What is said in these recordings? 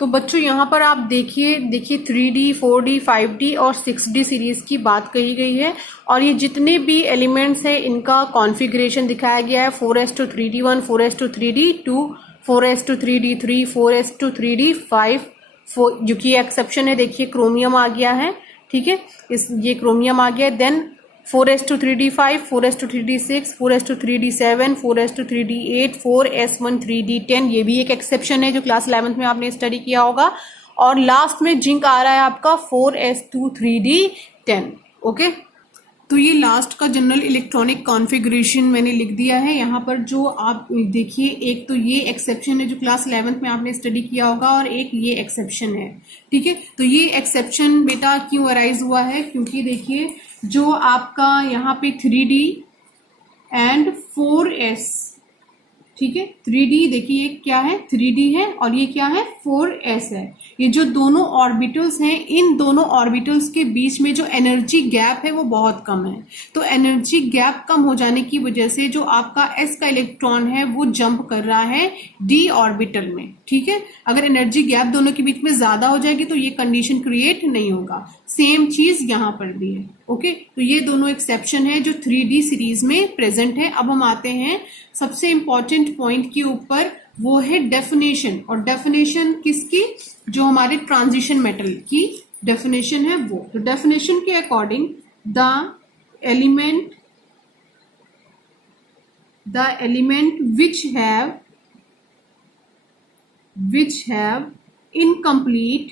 तो बच्चों यहाँ पर आप देखिए 3D 4D 5D और 6D सीरीज की बात कही गई है और ये जितने भी एलिमेंट्स हैं इनका कॉन्फ़िगरेशन दिखाया गया है 4:3D1, 4:3D2, 4:3D3, 4:3D5, जो कि एक्सेप्शन है। देखिए क्रोमियम आ गया है, ठीक है, ये क्रोमियम आ गया। Then 4:3D5, 4:3D6, 4:3D7, 4:3D8, 4s1 3D10, ये भी एक एक्सेप्शन है जो क्लास 11th में आपने स्टडी किया होगा। और लास्ट में जिंक आ रहा है आपका 4s2 3D10। ओके, तो ये लास्ट का जनरल इलेक्ट्रॉनिक कॉन्फ़िगरेशन मैंने लिख दिया है यहाँ पर। जो आप देखिए, एक तो ये एक्सेप्शन है जो क्लास 11th में आपने स्टडी किया होगा और एक ये एक्सेप्शन है, ठीक है। तो ये एक्सेप्शन बेटा क्यों अराइज हुआ है, क्योंकि देखिए जो आपका यहाँ पे 3D एंड 4s, ठीक है, 3D देखिए ये क्या है 3D है और ये क्या है 4s है। ये जो दोनों ऑर्बिटल्स हैं, इन दोनों ऑर्बिटल्स के बीच में जो एनर्जी गैप है वो बहुत कम है। तो एनर्जी गैप कम हो जाने की वजह से जो आपका s का इलेक्ट्रॉन है वो जंप कर रहा है d ऑर्बिटल में, ठीक है। अगर एनर्जी गैप दोनों के बीच में ज्यादा हो जाएगी तो ये कंडीशन क्रिएट नहीं होगा। सेम चीज यहाँ पर भी है। ओके, तो ये दोनों एक्सेप्शन है जो 3D सीरीज में प्रेजेंट है। अब हम आते हैं सबसे इंपॉर्टेंट पॉइंट के ऊपर, वो है डेफिनेशन। और डेफिनेशन किसकी, जो हमारे ट्रांजिशन मेटल की डेफिनेशन है वो। तो डेफिनेशन के according the element which have incomplete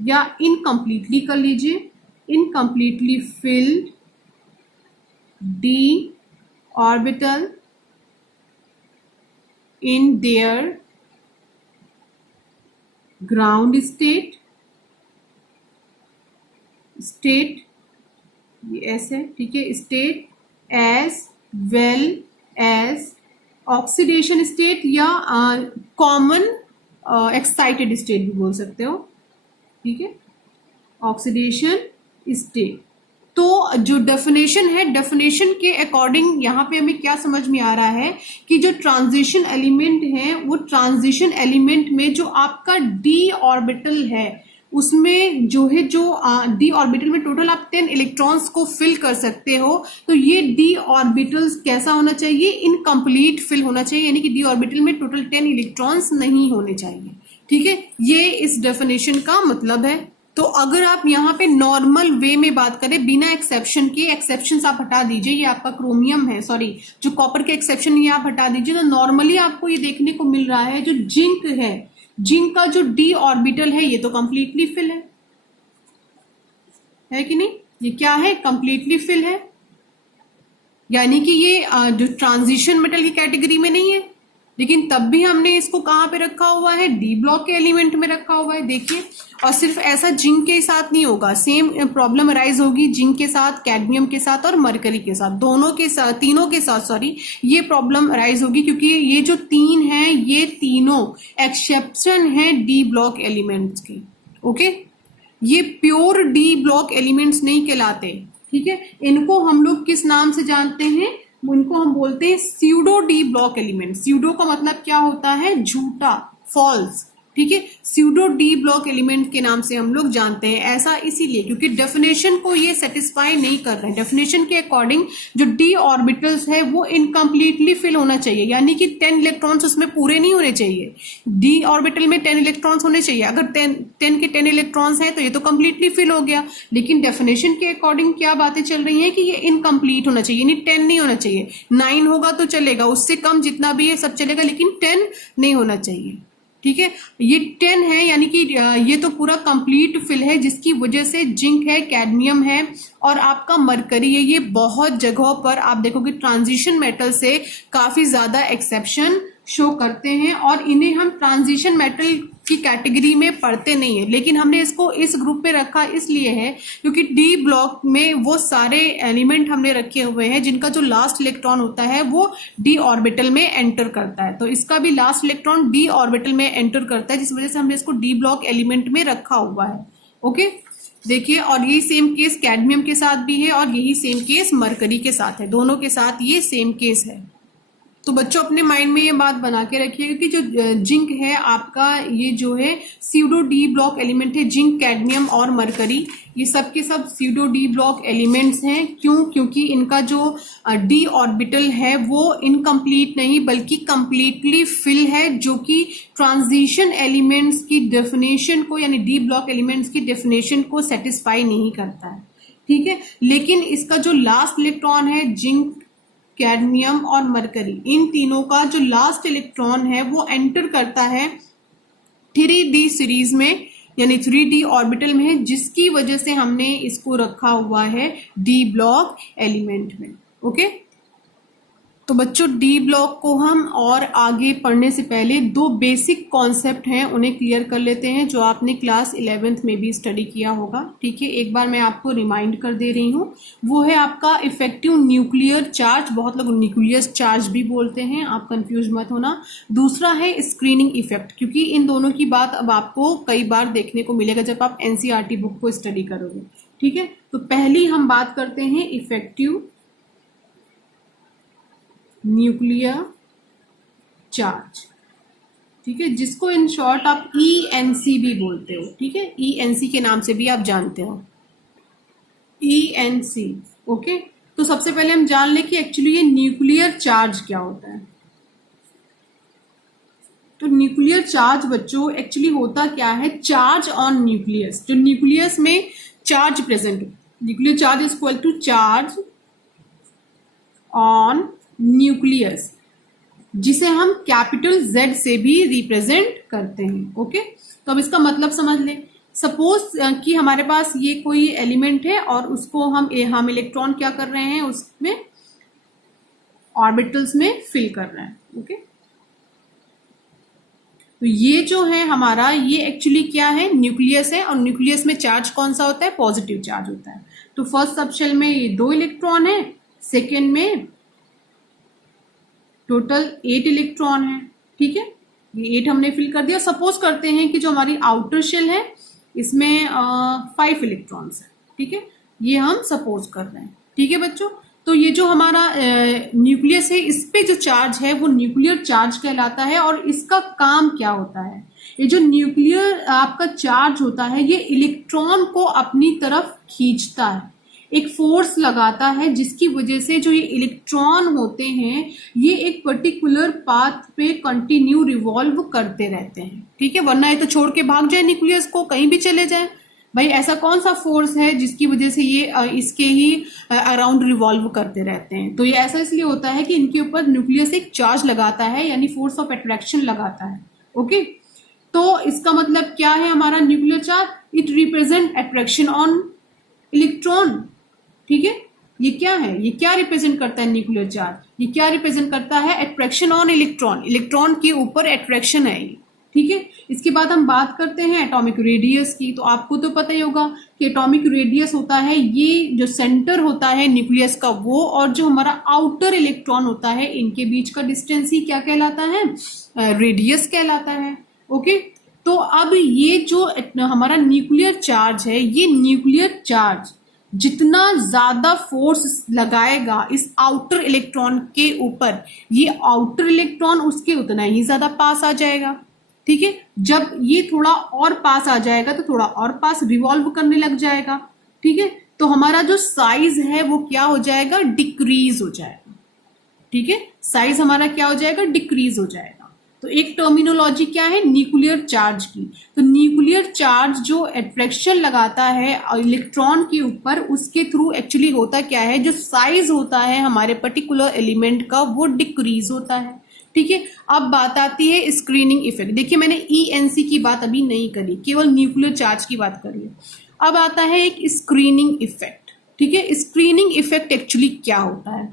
या इनकम्प्लीटली कर लीजिए, incompletely field d orbital in their ground state ये ऐसे है, ठीक है, state as well as oxidation state या कॉमन एक्साइटेड स्टेट भी बोल सकते हो, ठीक है, ऑक्सीडेशन स्टेट। तो जो डेफिनेशन है, डेफिनेशन के अकॉर्डिंग यहाँ पे हमें क्या समझ में आ रहा है कि जो ट्रांजिशन एलिमेंट है वो ट्रांजिशन एलिमेंट में जो आपका डी ऑर्बिटल है उसमें जो है, जो डी ऑर्बिटल में टोटल आप 10 इलेक्ट्रॉन्स को फिल कर सकते हो। तो ये डी ऑर्बिटल्स कैसा होना चाहिए, इनकम्प्लीट फिल होना चाहिए, यानी कि डी ऑर्बिटल में टोटल 10 इलेक्ट्रॉन्स नहीं होने चाहिए, ठीक है। ये इस डेफिनेशन का मतलब है। तो अगर आप यहाँ पे नॉर्मल वे में बात करें बिना एक्सेप्शन के, एक्सेप्शन आप हटा दीजिए, ये आपका क्रोमियम है, सॉरी जो कॉपर के एक्सेप्शन ये आप हटा दीजिए, तो नॉर्मली आपको ये देखने को मिल रहा है जो जिंक है, जिंक का जो डी ऑर्बिटल है ये तो कंप्लीटली फिल है कि नहीं, ये क्या है, कंप्लीटली फिल है, यानी कि ये जो ट्रांजिशन मेटल की कैटेगरी में नहीं है। लेकिन तब भी हमने इसको कहाँ पे रखा हुआ है, डी ब्लॉक के एलिमेंट में रखा हुआ है, देखिए। और सिर्फ ऐसा जिंक के साथ नहीं होगा, सेम प्रॉब्लम अराइज होगी जिंक के साथ, कैडमियम के साथ और मरकरी के साथ, दोनों के साथ, तीनों के साथ, सॉरी, ये प्रॉब्लम अराइज होगी, क्योंकि ये जो तीन हैं ये तीनों एक्सेप्शन है डी ब्लॉक एलिमेंट्स के। ओके, ये प्योर डी ब्लॉक एलिमेंट्स नहीं कहलाते, ठीक है। इनको हम लोग किस नाम से जानते हैं, इनको हम बोलते हैं pseudo D block element. Pseudo का मतलब क्या होता है, झूठा, फॉल्स, ठीक है। स्यूडो डी ब्लॉक एलिमेंट के नाम से हम लोग जानते हैं। ऐसा इसीलिए क्योंकि डेफिनेशन को ये सेटिस्फाई नहीं कर रहे हैं। डेफिनेशन के अकॉर्डिंग जो डी ऑर्बिटल्स है वो इनकम्प्लीटली फिल होना चाहिए, यानी कि 10 इलेक्ट्रॉन्स उसमें पूरे नहीं होने चाहिए। डी ऑर्बिटल में 10 इलेक्ट्रॉन्स होने चाहिए, अगर 10 के 10 इलेक्ट्रॉन्स हैं तो ये तो कंप्लीटली फिल हो गया। लेकिन डेफिनेशन के अकॉर्डिंग क्या बातें चल रही हैं कि ये इनकम्प्लीट होना चाहिए, यानी 10 नहीं होना चाहिए। 9 होगा तो चलेगा, उससे कम जितना भी है सब चलेगा, लेकिन 10 नहीं होना चाहिए, ठीक है। ये 10 है, यानी कि ये तो पूरा कंप्लीट फिल है, जिसकी वजह से जिंक है, कैडमियम है और आपका मरकरी है। ये बहुत जगहों पर आप देखोगे ट्रांजिशन मेटल से काफी ज्यादा एक्सेप्शन शो करते हैं और इन्हें हम ट्रांजिशन मेटल की कैटेगरी में पढ़ते नहीं है। लेकिन हमने इसको इस ग्रुप में रखा इसलिए है क्योंकि डी ब्लॉक में वो सारे एलिमेंट हमने रखे हुए हैं जिनका जो लास्ट इलेक्ट्रॉन होता है वो डी ऑर्बिटल में एंटर करता है। तो इसका भी लास्ट इलेक्ट्रॉन डी ऑर्बिटल में एंटर करता है, जिस वजह से हमने इसको डी ब्लॉक एलिमेंट में रखा हुआ है। ओके, देखिए, और यही सेम केस कैडमियम के साथ भी है और यही सेम केस मरकरी के साथ है, दोनों के साथ ये सेम केस है। तो बच्चों अपने माइंड में ये बात बना के रखिएगा कि जो जिंक है आपका, ये जो है स्यूडो डी ब्लॉक एलिमेंट है। जिंक, कैडमियम और मरकरी, ये सब के सब स्यूडो डी ब्लॉक एलिमेंट्स हैं। क्यों? क्योंकि इनका जो डी ऑर्बिटल है वो इनकम्प्लीट नहीं बल्कि कंप्लीटली फिल है, जो कि ट्रांजिशन एलिमेंट्स की डेफिनेशन को, यानी डी ब्लॉक एलिमेंट्स की डेफिनेशन को सेटिस्फाई नहीं करता है। ठीक है, लेकिन इसका जो लास्ट इलेक्ट्रॉन है, जिंक, कैडमियम और मरकरी, इन तीनों का जो लास्ट इलेक्ट्रॉन है वो एंटर करता है 3D सीरीज में, यानी 3D ऑर्बिटल में है, जिसकी वजह से हमने इसको रखा हुआ है डी ब्लॉक एलिमेंट में। ओके, तो बच्चों डी ब्लॉक को हम और आगे पढ़ने से पहले दो बेसिक कॉन्सेप्ट हैं उन्हें क्लियर कर लेते हैं, जो आपने क्लास 11th में भी स्टडी किया होगा। ठीक है, एक बार मैं आपको रिमाइंड कर दे रही हूँ। वो है आपका इफेक्टिव न्यूक्लियर चार्ज, बहुत लोग न्यूक्लियस चार्ज भी बोलते हैं, आप कंफ्यूज मत होना। दूसरा है स्क्रीनिंग इफेक्ट, क्योंकि इन दोनों की बात अब आपको कई बार देखने को मिलेगा जब आप एनसीईआरटी बुक को स्टडी करोगे। ठीक है, तो पहली हम बात करते हैं इफेक्टिव न्यूक्लियर चार्ज। ठीक है, जिसको इन शॉर्ट आप ENC भी बोलते हो। ठीक है, ENC के नाम से भी आप जानते हो, ENC। ओके, तो सबसे पहले हम जान लें कि एक्चुअली ये न्यूक्लियर चार्ज क्या होता है। तो न्यूक्लियर चार्ज बच्चों एक्चुअली होता क्या है, चार्ज ऑन न्यूक्लियस, जो न्यूक्लियस में charge present, nuclear charge is equal to charge on nucleus, जिसे हम कैपिटल Z से भी रिप्रेजेंट करते हैं। ओके, तो अब इसका मतलब समझ लें। सपोज कि हमारे पास ये कोई एलिमेंट है और उसको हम इलेक्ट्रॉन क्या कर रहे हैं, उसमें ऑर्बिटल्स में फिल कर रहे हैं। ओके, तो ये जो है हमारा, ये एक्चुअली क्या है, न्यूक्लियस है, और न्यूक्लियस में चार्ज कौन सा होता है, पॉजिटिव चार्ज होता है। तो फर्स्ट सबशेल में ये 2 इलेक्ट्रॉन है, सेकेंड में टोटल 8 इलेक्ट्रॉन है। ठीक है, ये 8 हमने फिल कर दिया। सपोज करते हैं कि जो हमारी आउटर शेल है इसमें 5 इलेक्ट्रॉन्स है। ठीक है, ये हम सपोज कर रहे हैं। ठीक है बच्चों, तो ये जो हमारा न्यूक्लियस है, इस पे जो चार्ज है वो न्यूक्लियर चार्ज कहलाता है। और इसका काम क्या होता है, ये जो न्यूक्लियर आपका चार्ज होता है ये इलेक्ट्रॉन को अपनी तरफ खींचता है, एक फोर्स लगाता है, जिसकी वजह से जो ये इलेक्ट्रॉन होते हैं ये एक पर्टिकुलर पाथ पे कंटिन्यू रिवॉल्व करते रहते हैं। ठीक है, वरना ये तो छोड़ के भाग जाए न्यूक्लियस को, कहीं भी चले जाए। भाई ऐसा कौन सा फोर्स है जिसकी वजह से ये इसके ही अराउंड रिवॉल्व करते रहते हैं। तो ये ऐसा इसलिए होता है कि इनके ऊपर न्यूक्लियस एक चार्ज लगाता है, यानी फोर्स ऑफ अट्रैक्शन लगाता है। ओके, तो इसका मतलब क्या है हमारा nuclear charge, it represent attraction on electron. ठीक है, ये क्या है, ये क्या रिप्रेजेंट करता है न्यूक्लियर चार्ज, ये क्या रिप्रेजेंट करता है, अट्रैक्शन ऑन इलेक्ट्रॉन, इलेक्ट्रॉन के ऊपर अट्रैक्शन है ये। ठीक है, इसके बाद हम बात करते हैं एटॉमिक रेडियस की। तो आपको तो पता ही होगा कि एटॉमिक रेडियस होता है, ये जो सेंटर होता है न्यूक्लियस का वो, और जो हमारा आउटर इलेक्ट्रॉन होता है, इनके बीच का डिस्टेंस ही क्या कहलाता है, रेडियस कहलाता है। ओके, तो अब ये जो हमारा न्यूक्लियर चार्ज है, ये न्यूक्लियर चार्ज जितना ज्यादा फोर्स लगाएगा इस आउटर इलेक्ट्रॉन के ऊपर, ये आउटर इलेक्ट्रॉन उसके उतना ही ज्यादा पास आ जाएगा। ठीक है, जब ये थोड़ा और पास आ जाएगा तो थोड़ा और पास रिवॉल्व करने लग जाएगा। ठीक है, तो हमारा जो साइज है वो क्या हो जाएगा, डिक्रीज हो जाएगा। ठीक है, साइज हमारा क्या हो जाएगा, डिक्रीज हो जाएगा। तो एक टर्मिनोलॉजी क्या है, न्यूक्लियर चार्ज की। तो न्यूक्लियर चार्ज जो अट्रैक्शन लगाता है इलेक्ट्रॉन के ऊपर, उसके थ्रू एक्चुअली होता क्या है, जो साइज होता है हमारे पर्टिकुलर एलिमेंट का वो डिक्रीज होता है। ठीक है, अब बात आती है स्क्रीनिंग इफेक्ट। देखिए मैंने ENC की बात अभी नहीं करी, केवल न्यूक्लियर चार्ज की बात करी है। अब आता है एक स्क्रीनिंग इफेक्ट। ठीक है, स्क्रीनिंग इफेक्ट एक्चुअली क्या होता है,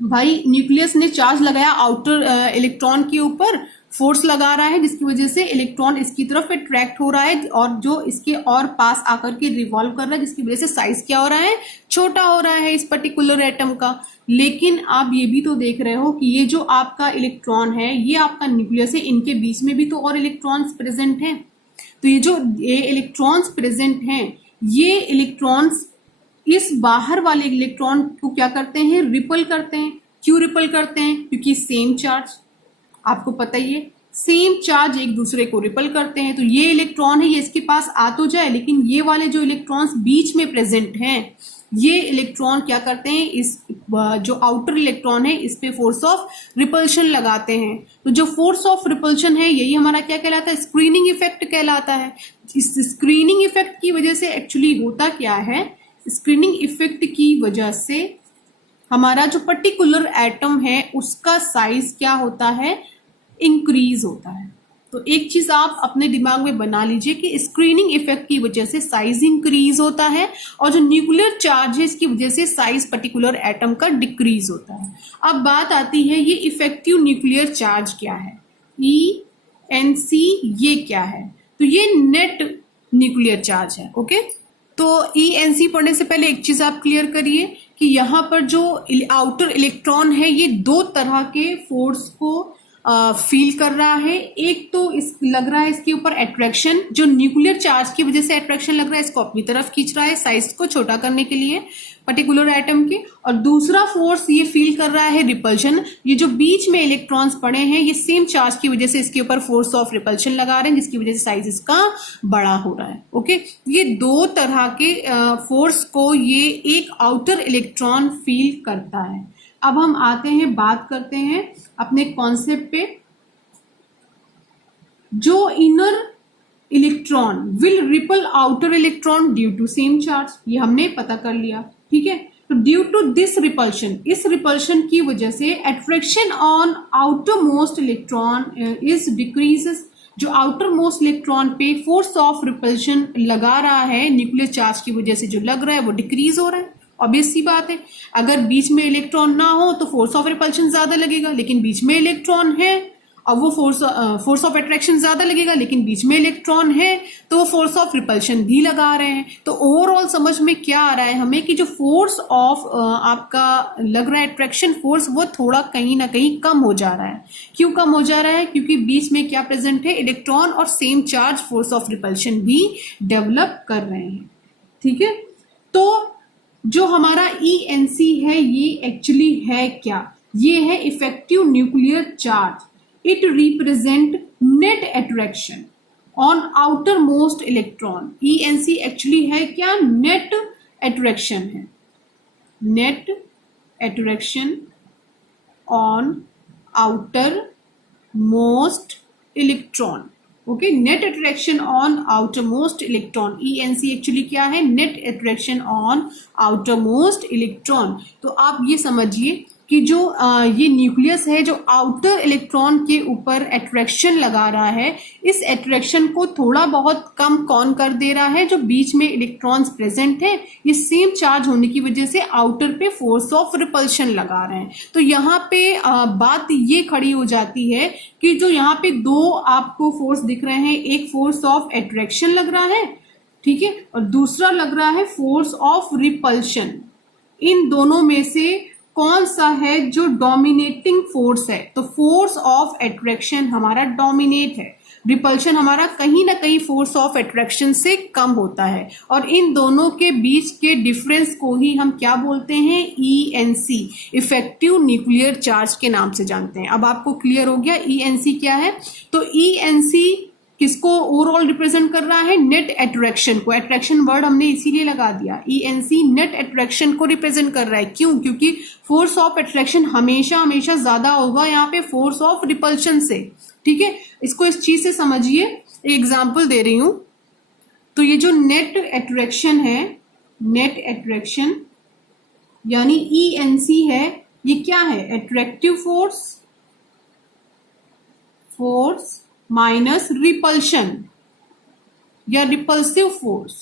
भाई न्यूक्लियस ने चार्ज लगाया आउटर इलेक्ट्रॉन के ऊपर, फोर्स लगा रहा है जिसकी वजह से इलेक्ट्रॉन इसकी तरफ अट्रैक्ट हो रहा है, और जो इसके और पास आकर के रिवॉल्व कर रहा है, जिसकी वजह से साइज क्या हो रहा है, छोटा हो रहा है इस पर्टिकुलर एटम का। लेकिन आप ये भी तो देख रहे हो कि ये जो आपका इलेक्ट्रॉन है, ये आपका न्यूक्लियस है, इनके बीच में भी तो और इलेक्ट्रॉन्स प्रेजेंट हैं। तो ये जो इलेक्ट्रॉन्स प्रेजेंट हैं, ये इलेक्ट्रॉन्स इस बाहर वाले इलेक्ट्रॉन को क्या करते हैं, रिपल करते हैं, क्यों रिपल करते हैं? क्योंकि सेम चार्ज, आपको पता ही है, सेम चार्ज एक दूसरे को रिपल करते हैं। तो ये इलेक्ट्रॉन है, ये इसके पास आ तो जाए, लेकिन ये वाले जो इलेक्ट्रॉन्स बीच में प्रेजेंट हैं, ये इलेक्ट्रॉन क्या करते हैं, इस जो आउटर इलेक्ट्रॉन है इस पे फोर्स ऑफ रिपल्शन लगाते हैं। तो जो फोर्स ऑफ रिपल्शन है यही हमारा क्या कहलाता है? स्क्रीनिंग इफेक्ट कहलाता है। इस स्क्रीनिंग इफेक्ट की वजह से एक्चुअली होता क्या है, स्क्रीनिंग इफेक्ट की वजह से हमारा जो पर्टिकुलर एटम है उसका साइज क्या होता है? इंक्रीज होता है। तो एक चीज आप अपने दिमाग में बना लीजिए कि स्क्रीनिंग इफेक्ट की वजह से साइज इंक्रीज होता है, और जो न्यूक्लियर चार्ज है इसकी वजह से साइज पर्टिकुलर एटम का डिक्रीज होता है। अब बात आती है ये इफेक्टिव न्यूक्लियर चार्ज क्या है, ENC, ये क्या है? तो ये नेट न्यूक्लियर चार्ज है। ओके, तो ENC पढ़ने से पहले एक चीज आप क्लियर करिए कि यहाँ पर जो आउटर इलेक्ट्रॉन है ये दो तरह के फोर्स को फील कर रहा है। एक तो इस लग रहा है इसके ऊपर अट्रैक्शन, जो न्यूक्लियर चार्ज की वजह से अट्रैक्शन लग रहा है, इसको अपनी तरफ खींच रहा है साइज को छोटा करने के लिए पर्टिकुलर एटम के। और दूसरा फोर्स ये फील कर रहा है रिपल्शन, ये जो बीच में इलेक्ट्रॉन्स पड़े हैं ये सेम चार्ज की वजह से इसके ऊपर फोर्स ऑफ रिपल्शन लगा रहे हैं, जिसकी वजह से साइज इसका बड़ा हो रहा है। ओके, ये दो तरह के फोर्स को ये एक आउटर इलेक्ट्रॉन फील करता है। अब हम आते हैं, बात करते हैं अपने कॉन्सेप्ट पे। जो inner electron will repel outer electron due to same charge, ये हमने पता कर लिया। ठीक है, तो ड्यू टू दिस रिपल्शन, इस रिपल्शन की वजह से attraction on outer most electron is decreases. जो आउटर मोस्ट इलेक्ट्रॉन पे फोर्स ऑफ रिपल्शन लगा रहा है न्यूक्लियर चार्ज की वजह से जो लग रहा है वो डिक्रीज हो रहा है। ऑब्वियस सी बात है, अगर बीच में इलेक्ट्रॉन ना हो तो फोर्स ऑफ रिपल्शन ज्यादा लगेगा, लेकिन बीच में इलेक्ट्रॉन है और वो फोर्स ऑफ अट्रैक्शन ज्यादा लगेगा, लेकिन बीच में इलेक्ट्रॉन है तो वो फोर्स ऑफ रिपल्शन भी लगा रहे हैं। तो ओवरऑल समझ में क्या आ रहा है हमें कि जो फोर्स ऑफ आपका लग रहा है अट्रैक्शन फोर्स, वो थोड़ा कहीं ना कहीं कम हो जा रहा है। क्यों कम हो जा रहा है? क्योंकि बीच में क्या प्रेजेंट है, इलेक्ट्रॉन, और same charge force of repulsion भी डेवलप कर रहे हैं। ठीक है, तो जो हमारा ENC है ये एक्चुअली है क्या? ये है effective nuclear charge. It represent net attraction on outer most electron. ENC actually है क्या? नेट अट्रैक्शन है, net attraction on outer most electron. Okay, net attraction on outer most electron. ENC actually क्या है? Net attraction on outer most electron. तो आप ये समझिए कि जो ये न्यूक्लियस है जो आउटर इलेक्ट्रॉन के ऊपर अट्रैक्शन लगा रहा है, इस अट्रैक्शन को थोड़ा बहुत कम कौन कर दे रहा है? जो बीच में इलेक्ट्रॉन्स प्रेजेंट है, ये सेम चार्ज होने की वजह से आउटर पे फोर्स ऑफ रिपल्शन लगा रहे हैं। तो यहाँ पे बात ये खड़ी हो जाती है कि जो यहाँ पे दो आपको फोर्स दिख रहे हैं, एक फोर्स ऑफ अट्रैक्शन लग रहा है, ठीक है, और दूसरा लग रहा है फोर्स ऑफ रिपल्शन। इन दोनों में से कौन सा है जो डोमिनेटिंग फोर्स है? तो फोर्स ऑफ अट्रैक्शन हमारा डोमिनेट है, रिपल्शन हमारा कहीं ना कहीं फोर्स ऑफ अट्रैक्शन से कम होता है, और इन दोनों के बीच के डिफरेंस को ही हम क्या बोलते हैं? ENC, इफेक्टिव न्यूक्लियर चार्ज के नाम से जानते हैं। अब आपको क्लियर हो गया ENC क्या है? तो ENC किसको ओवरऑल रिप्रेजेंट कर रहा है? नेट अट्रैक्शन को। अट्रैक्शन वर्ड हमने इसीलिए लगा दिया, ENC नेट अट्रैक्शन को रिप्रेजेंट कर रहा है। क्यों? क्योंकि फोर्स ऑफ अट्रैक्शन हमेशा हमेशा ज्यादा होगा यहाँ पे फोर्स ऑफ रिपल्शन से। ठीक है, इसको इस चीज से समझिए, एग्जाम्पल दे रही हूं। तो ये जो नेट अट्रैक्शन है, नेट अट्रैक्शन यानी ENC है, ये क्या है? Attractive force, force minus repulsion या रिपल्सिव फोर्स,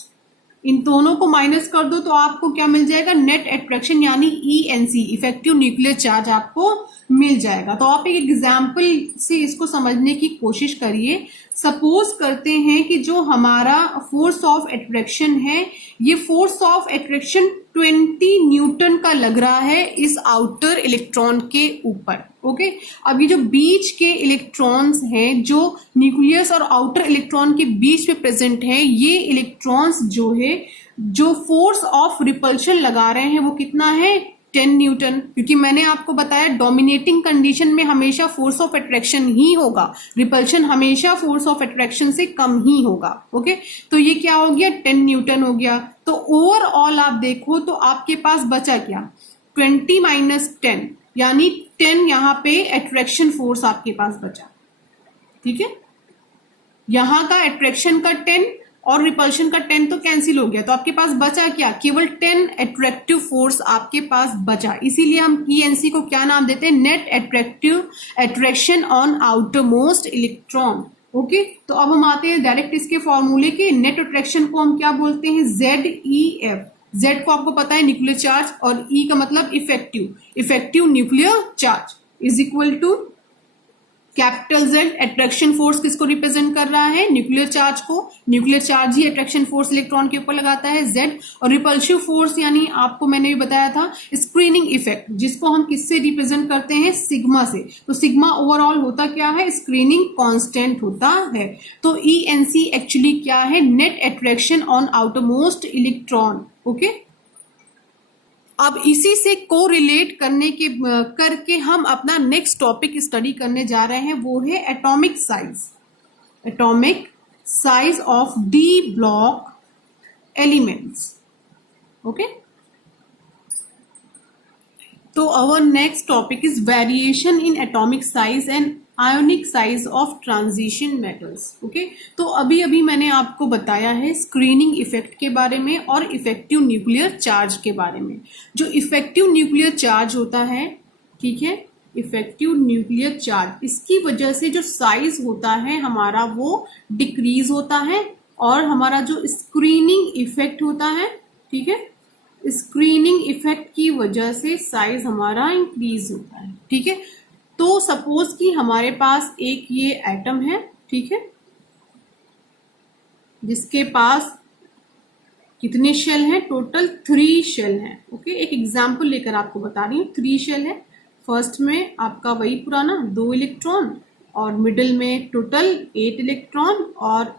इन दोनों को माइनस कर दो तो आपको क्या मिल जाएगा? नेट अट्रैक्शन यानी ENC, इफेक्टिव न्यूक्लियर चार्ज आपको मिल जाएगा। तो आप एक एग्जाम्पल से इसको समझने की कोशिश करिए। सपोज करते हैं कि जो हमारा फोर्स ऑफ अट्रैक्शन है, ये फोर्स ऑफ अट्रैक्शन 20 न्यूटन का लग रहा है इस आउटर इलेक्ट्रॉन के ऊपर। ओके, अब ये जो बीच के इलेक्ट्रॉन्स हैं, जो न्यूक्लियस और आउटर इलेक्ट्रॉन के बीच में प्रेजेंट हैं, ये इलेक्ट्रॉन्स जो है, जो फोर्स ऑफ रिपल्शन लगा रहे हैं वो कितना है? 10 न्यूटन, क्योंकि मैंने आपको बताया डोमिनेटिंग कंडीशन में हमेशा फोर्स ऑफ अट्रैक्शन ही होगा, रिपल्शन हमेशा फोर्स ऑफ अट्रैक्शन से कम ही होगा। ओके, तो ये क्या हो गया, 10 न्यूटन हो गया। तो ओवरऑल आप देखो तो आपके पास बचा क्या, 20 माइनस 10, यानी 10 यहाँ पे अट्रैक्शन फोर्स आपके पास बचा। ठीक है, यहां का अट्रैक्शन का 10 और रिपल्शन का 10 तो कैंसिल हो गया, तो आपके पास बचा क्या, केवल 10 अट्रैक्टिव फोर्स आपके पास बचा। इसीलिए हम ईएनसी को क्या नाम देते हैं, net attractive attraction on outer most electron. Okay, तो अब हम आते हैं डायरेक्ट इसके फॉर्मूले के। नेट अट्रैक्शन को हम क्या बोलते हैं, ZEF। Z को आपको पता है न्यूक्लियर चार्ज, और E का मतलब effective nuclear charge is equal to capital Z। Attraction force किसको रिप्रेजेंट कर रहा है, न्यूक्लियर चार्ज को। न्यूक्लियर चार्ज ही अट्रैक्शन फोर्स इलेक्ट्रॉन के ऊपर लगाता है, Z। और रिपल्सिव फोर्स यानी आपको मैंने भी बताया था स्क्रीनिंग इफेक्ट, जिसको हम किससे रिप्रेजेंट करते हैं, सिग्मा से। तो सिग्मा ओवरऑल होता क्या है, स्क्रीनिंग कांस्टेंट होता है। तो ENC एक्चुअली क्या है, net attraction on outer most electron. Okay, अब इसी से कोरिलेट करके हम अपना नेक्स्ट टॉपिक स्टडी करने जा रहे हैं, वो है atomic size of D block elements. Okay, तो our next topic is variation in atomic size and ionic size of transition metals. Okay, तो अभी मैंने आपको बताया है स्क्रीनिंग इफेक्ट के बारे में और इफेक्टिव न्यूक्लियर चार्ज के बारे में। जो इफेक्टिव न्यूक्लियर चार्ज होता है, ठीक है, इफेक्टिव न्यूक्लियर चार्ज, इसकी वजह से जो साइज होता है हमारा वो डिक्रीज होता है, और हमारा जो स्क्रीनिंग इफेक्ट होता है, ठीक है, स्क्रीनिंग इफेक्ट की वजह से साइज हमारा इंक्रीज होता है। ठीक है, तो सपोज कि हमारे पास एक ये एटम है, ठीक है, जिसके पास कितने शेल हैं, टोटल 3 शेल हैं। ओके, एक एग्जांपल लेकर आपको बता रही हूँ। 3 शेल है, फर्स्ट में आपका वही पुराना 2 इलेक्ट्रॉन, और मिडिल में टोटल 8 इलेक्ट्रॉन, और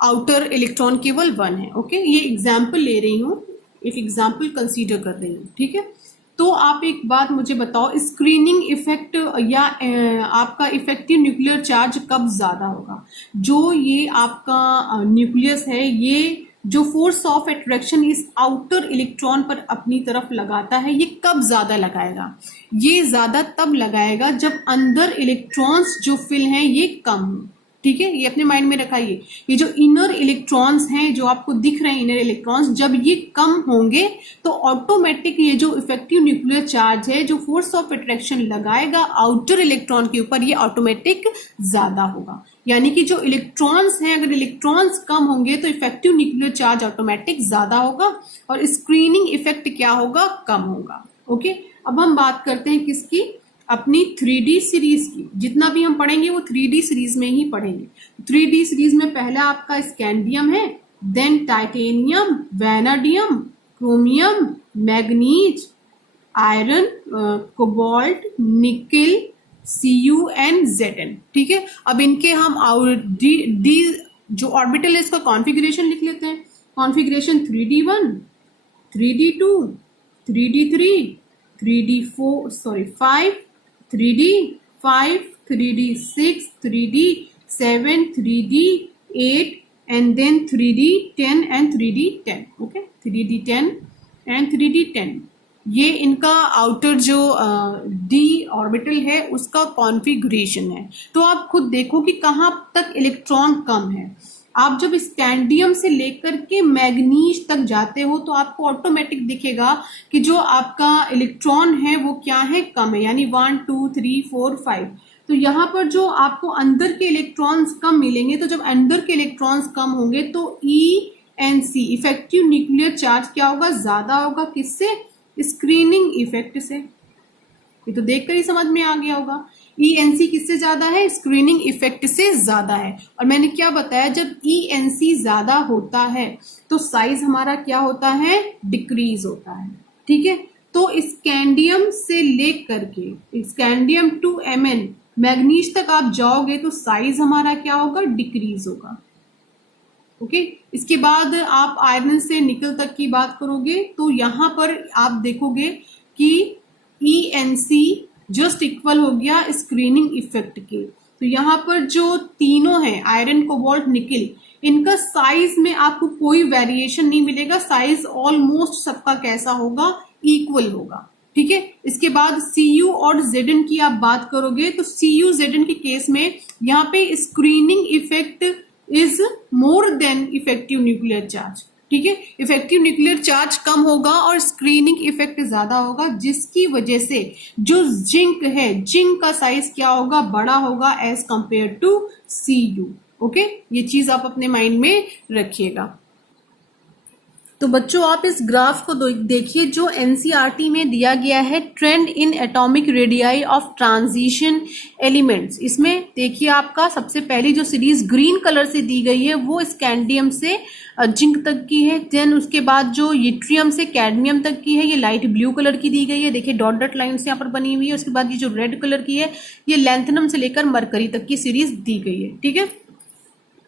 आउटर इलेक्ट्रॉन केवल 1 है। ओके, ये एग्जाम्पल ले रही हूँ, एक एग्जाम्पल कंसीडर कर रही हूँ। ठीक है, तो आप एक बात मुझे बताओ, स्क्रीनिंग इफेक्ट या आपका इफेक्टिव न्यूक्लियर चार्ज कब ज्यादा होगा। जो ये आपका न्यूक्लियस है, ये जो फोर्स ऑफ अट्रैक्शन इस आउटर इलेक्ट्रॉन पर अपनी तरफ लगाता है, ये कब ज्यादा लगाएगा, ये ज्यादा तब लगाएगा जब अंदर इलेक्ट्रॉन्स जो फिल हैं ये कम हो। ठीक है, ये अपने माइंड में रखाइए। ये जो इनर इलेक्ट्रॉन्स हैं जो आपको दिख रहे हैं, इनर इलेक्ट्रॉन्स, जब ये कम होंगे तो ऑटोमेटिक ये जो इफेक्टिव न्यूक्लियर चार्ज है, जो फोर्स ऑफ अट्रैक्शन लगाएगा आउटर इलेक्ट्रॉन के ऊपर, ये ऑटोमेटिक ज्यादा होगा। यानी कि जो इलेक्ट्रॉन्स हैं, अगर इलेक्ट्रॉन्स कम होंगे तो इफेक्टिव न्यूक्लियर चार्ज ऑटोमेटिक ज्यादा होगा, और स्क्रीनिंग इफेक्ट क्या होगा, कम होगा। ओके, अब हम बात करते हैं किसकी, अपनी 3D सीरीज की। जितना भी हम पढ़ेंगे वो 3D सीरीज में ही पढ़ेंगे। 3D सीरीज में पहला आपका स्कैंडियम है, then titanium, vanadium, chromium, manganese, iron, cobalt, nickel, Cu and Zn। ठीक है, अब इनके हम डी जो ऑर्बिटल है इसका कॉन्फ़िगरेशन लिख लेते हैं। Configuration 3D1, 3D2, 3D3, 5, 3D5, 3D6, 3D7, 3D8, and then 3D10 and 3D10. Okay, 3D10 and 3D10, ये इनका आउटर जो डी ऑर्बिटल है उसका कॉन्फ़िगरेशन है। तो आप खुद देखो कि कहाँ तक इलेक्ट्रॉन कम है। आप जब स्कैंडियम से लेकर के मैग्नीज तक जाते हो तो आपको ऑटोमेटिक दिखेगा कि जो आपका इलेक्ट्रॉन है वो क्या है, कम है, यानी 1 2 3 4 5। तो यहाँ पर जो आपको अंदर के इलेक्ट्रॉन्स कम मिलेंगे, तो जब अंदर के इलेक्ट्रॉन्स कम होंगे तो ENC इफेक्टिव न्यूक्लियर चार्ज क्या होगा, ज्यादा होगा। किससे, स्क्रीनिंग इफेक्ट से। ये तो देखकर ही समझ में आ गया होगा। ENC किससे ज्यादा है, स्क्रीनिंग इफेक्ट से ज्यादा है। और मैंने क्या बताया, जब ENC ज्यादा होता है तो साइज हमारा क्या होता है, डिक्रीज होता है। ठीक है, तो स्कैंडियम से लेकर के स्कैंडियम टू Mn मैग्नीज तक आप जाओगे तो साइज हमारा क्या होगा, डिक्रीज होगा। ओके। इसके बाद आप आयरन से निकल तक की बात करोगे तो यहाँ पर आप देखोगे कि ENC जस्ट इक्वल हो गया स्क्रीनिंग इफेक्ट के। तो यहाँ पर जो तीनों हैं आयरन, कोबाल्ट, निकिल, इनका साइज में आपको कोई वेरिएशन नहीं मिलेगा, साइज ऑलमोस्ट सबका कैसा होगा, इक्वल होगा। ठीक है। इसके बाद Cu और Zn की आप बात करोगे तो Cu Zn के केस में यहाँ पे screening effect is more than effective nuclear charge. ठीक है। इफेक्टिव न्यूक्लियर चार्ज कम होगा और स्क्रीनिंग इफेक्ट ज्यादा होगा, जिसकी वजह से जो जिंक है, जिंक का साइज क्या होगा, बड़ा होगा as compare to Cu। Okay, ये चीज आप अपने माइंड में रखिएगा। तो बच्चों आप इस ग्राफ को देखिए जो एनसीईआरटी में दिया गया है, trend in atomic radii of transition elements. इसमें देखिए आपका सबसे पहली जो सीरीज ग्रीन कलर से दी गई है वो स्कैंडियम से जिंक तक की है। देन उसके बाद जो यट्रियम से कैडमियम तक की है, ये लाइट ब्लू कलर की दी गई है, देखिए डॉट डॉट लाइन्स यहाँ पर बनी हुई है। उसके बाद ये जो रेड कलर की है, ये लैंथनम से लेकर मरकरी तक की सीरीज दी गई है। ठीक है।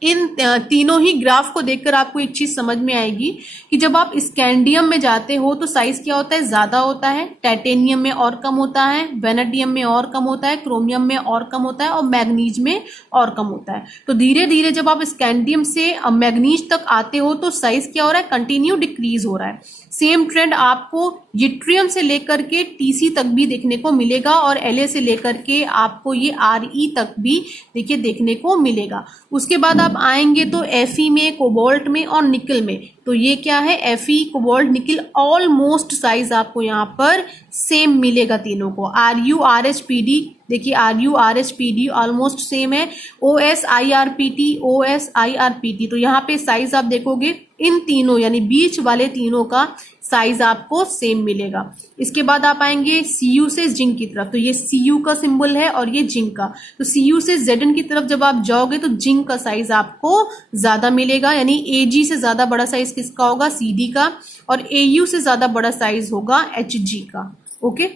इन तीनों ही ग्राफ को देखकर आपको एक चीज समझ में आएगी कि जब आप स्कैंडियम में जाते हो तो साइज क्या होता है, ज्यादा होता है, टाइटेनियम में और कम होता है, वेनेडियम में और कम होता है, क्रोमियम में और कम होता है और मैग्नीज में और कम होता है। तो धीरे धीरे जब आप स्कैंडियम से मैग्नीज तक आते हो तो साइज क्या हो रहा है, कंटिन्यू डिक्रीज हो रहा है। सेम ट्रेंड आपको यट्रियम से लेकर के TC तक भी देखने को मिलेगा और La से लेकर के आपको ये Re तक भी देखिए देखने को मिलेगा। उसके बाद आप आएंगे तो Fe में, कोबाल्ट में और निकल में। तो ये क्या है, Fe, कोबाल्ट, निकल, ऑलमोस्ट साइज आपको यहाँ पर सेम मिलेगा तीनों को। Ru, RHPD देखिए, Ru, RHPD ऑलमोस्ट सेम है। OS, IRPT, OS, IRPT, तो यहाँ पे साइज आप देखोगे इन तीनों यानी बीच वाले तीनों का साइज आपको सेम मिलेगा। इसके बाद आप आएंगे Cu से जिंक की तरफ, तो ये Cu का सिंबल है और ये जिंक का। तो Cu से Zn की तरफ जब आप जाओगे तो जिंक का साइज आपको ज्यादा मिलेगा, यानी Ag से ज्यादा बड़ा साइज किसका होगा, Cd का, और Au से ज्यादा बड़ा साइज होगा Hg का। ओके।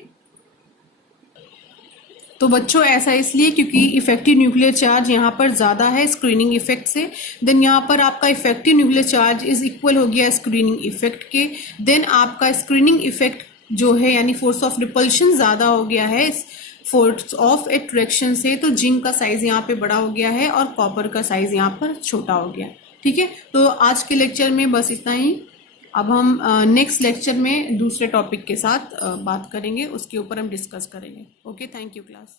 तो बच्चों ऐसा इसलिए क्योंकि इफेक्टिव न्यूक्लियर चार्ज यहाँ पर ज्यादा है स्क्रीनिंग इफेक्ट से। देन यहाँ पर आपका effective nuclear charge is equal हो गया स्क्रीनिंग इफेक्ट के। देन आपका स्क्रीनिंग इफेक्ट जो है यानी फोर्स ऑफ रिपल्शन ज्यादा हो गया है फोर्स ऑफ अट्रैक्शन से, तो जिंक का साइज यहाँ पे बड़ा हो गया है और कॉपर का साइज यहाँ पर छोटा हो गया। ठीक है। तो आज के लेक्चर में बस इतना ही। अब हम नेक्स्ट लेक्चर में दूसरे टॉपिक के साथ बात करेंगे, उसके ऊपर हम डिस्कस करेंगे। Okay, thank you class.